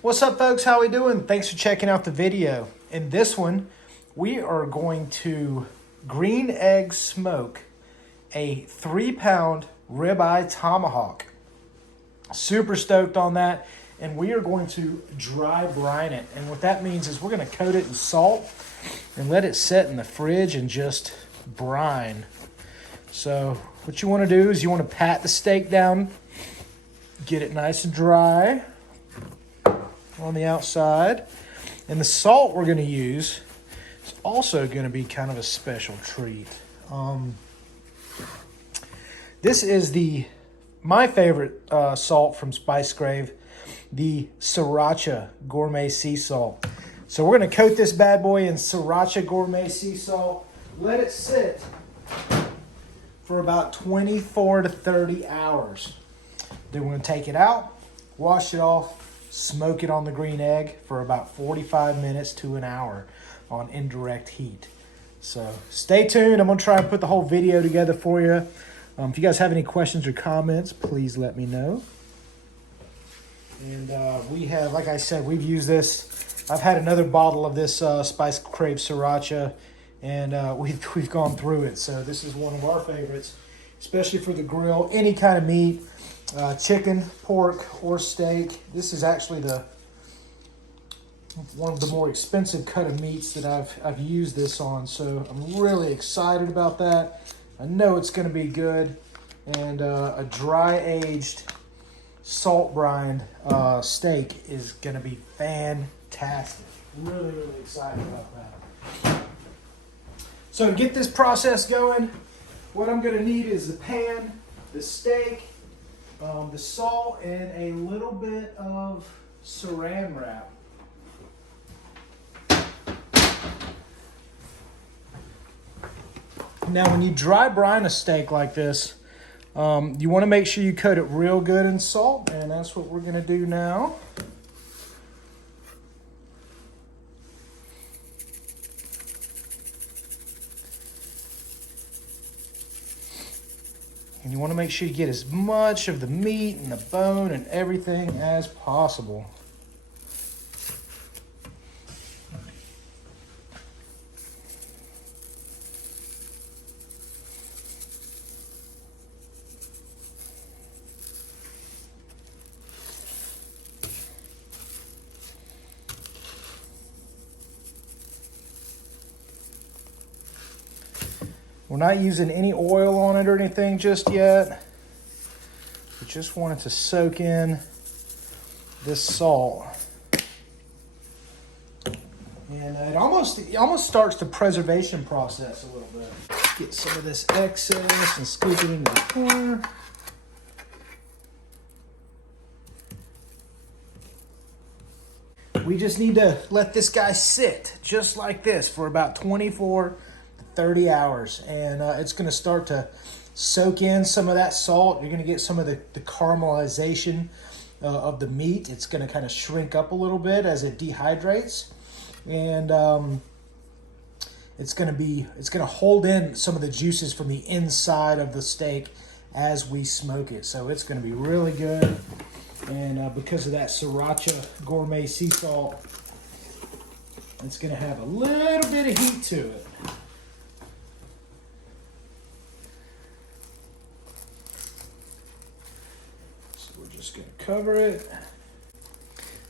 What's up, folks? How we doing? Thanks for checking out the video. In this one, we are going to green egg smoke a 3-pound ribeye tomahawk. Super stoked on that. And we are going to dry brine it. And what that means is we're going to coat it in salt and let it set in the fridge and just brine. So what you want to do is you want to pat the steak down, get it nice and dry on the outside. And the salt we're going to use is also going to be kind of a special treat. This is my favorite salt from Spice Crave, the Sriracha Gourmet Sea Salt. So we're going to coat this bad boy in Sriracha Gourmet Sea Salt. Let it sit for about 24 to 30 hours. Then we're going to take it out, wash it off, smoke it on the green egg for about 45 minutes to an hour on indirect heat. So stay tuned. I'm going to try and put the whole video together for you. If you guys have any questions or comments, please let me know. And we have, like I said, we've used this. I've had another bottle of this Spice Crave Sriracha, and we've gone through it. So this is one of our favorites, especially for the grill. Any kind of meat, chicken, pork, or steak. This is actually one of the more expensive cut of meats that I've used this on. So I'm really excited about that. I know it's going to be good. And a dry aged salt brined steak is going to be fantastic. Really, really excited about that. So to get this process going, what I'm going to need is the pan, the steak, the salt, and a little bit of saran wrap. Now, when you dry brine a steak like this, you want to make sure you coat it real good in salt, and that's what we're going to do now. And you want to make sure you get as much of the meat and the bone and everything as possible. We're not using any oil on it or anything just yet. We just want it to soak in this salt. And it almost starts the preservation process a little bit. Get some of this excess and scoop it into the corner. We just need to let this guy sit just like this for about 24 30 hours, and it's going to start to soak in some of that salt. You're going to get some of the caramelization of the meat. It's going to kind of shrink up a little bit as it dehydrates, and it's going to hold in some of the juices from the inside of the steak as we smoke it. So it's going to be really good, and because of that Sriracha Gourmet Sea Salt, it's going to have a little bit of heat to it. Just going to cover it.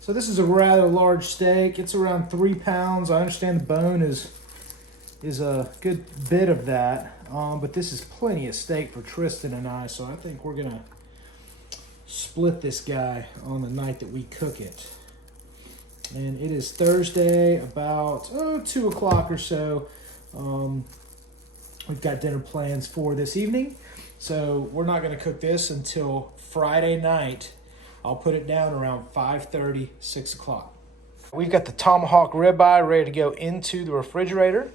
So this is a rather large steak. It's around 3 pounds. I understand the bone is a good bit of that, but this is plenty of steak for Tristan and I, so I think we're going to split this guy on the night that we cook it. And it is Thursday, about 2 o'clock or so. We've got dinner plans for this evening, so we're not going to cook this until Friday night. I'll put it down around 5:30, 6 o'clock. We've got the Tomahawk Ribeye ready to go into the refrigerator,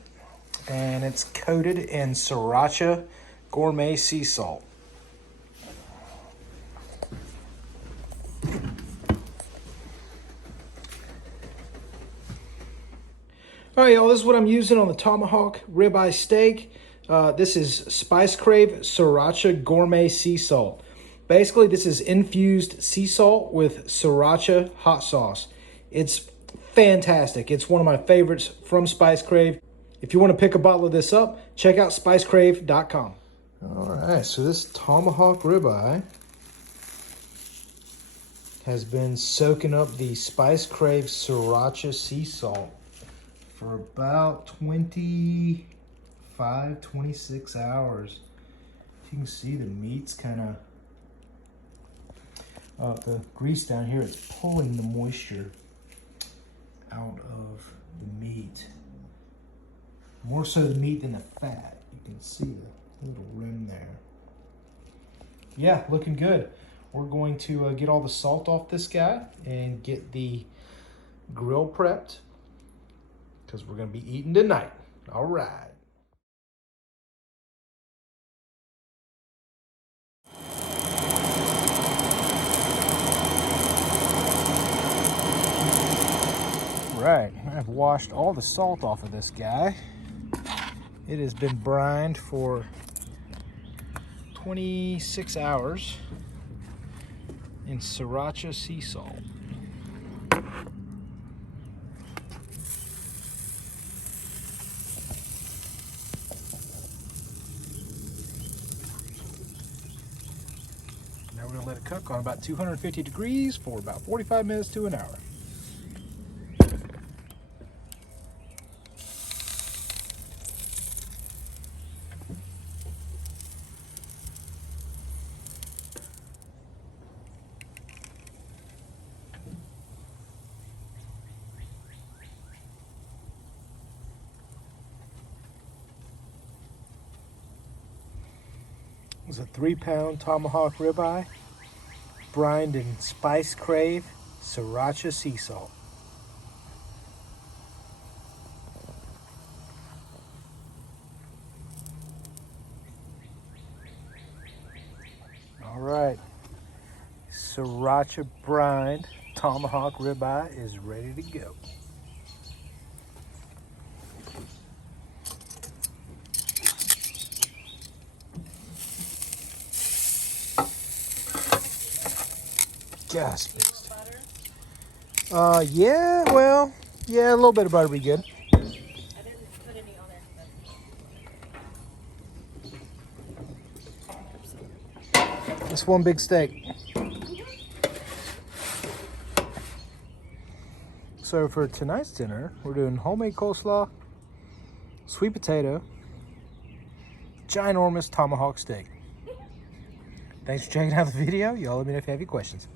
and it's coated in Sriracha Gourmet Sea Salt. All right, y'all, this is what I'm using on the Tomahawk Ribeye steak. This is Spice Crave Sriracha Gourmet Sea Salt. Basically, this is infused sea salt with Sriracha hot sauce. It's fantastic. It's one of my favorites from Spice Crave. If you want to pick a bottle of this up, check out spicecrave.com. All right, so this Tomahawk Ribeye has been soaking up the Spice Crave Sriracha sea salt for about 25, 26 hours. You can see the meat's kind of, the grease down here, it's pulling the moisture out of the meat. More so the meat than the fat. You can see the little rim there. Yeah, looking good. We're going to get all the salt off this guy and get the grill prepped because we're going to be eating tonight. All right. Right, I've washed all the salt off of this guy. It has been brined for 26 hours in Sriracha sea salt. Now we're going to let it cook on about 250 degrees for about 45 minutes to an hour. It was a 3-pound Tomahawk Ribeye, brined in Spice Crave Sriracha sea salt. All right, Sriracha brined Tomahawk Ribeye is ready to go. Gosh, yeah, well, yeah, a little bit of butter would be good. I didn't put any on there. It's one big steak. So for tonight's dinner, we're doing homemade coleslaw, sweet potato, ginormous tomahawk steak. Thanks for checking out the video. Y'all let me know if you have any questions.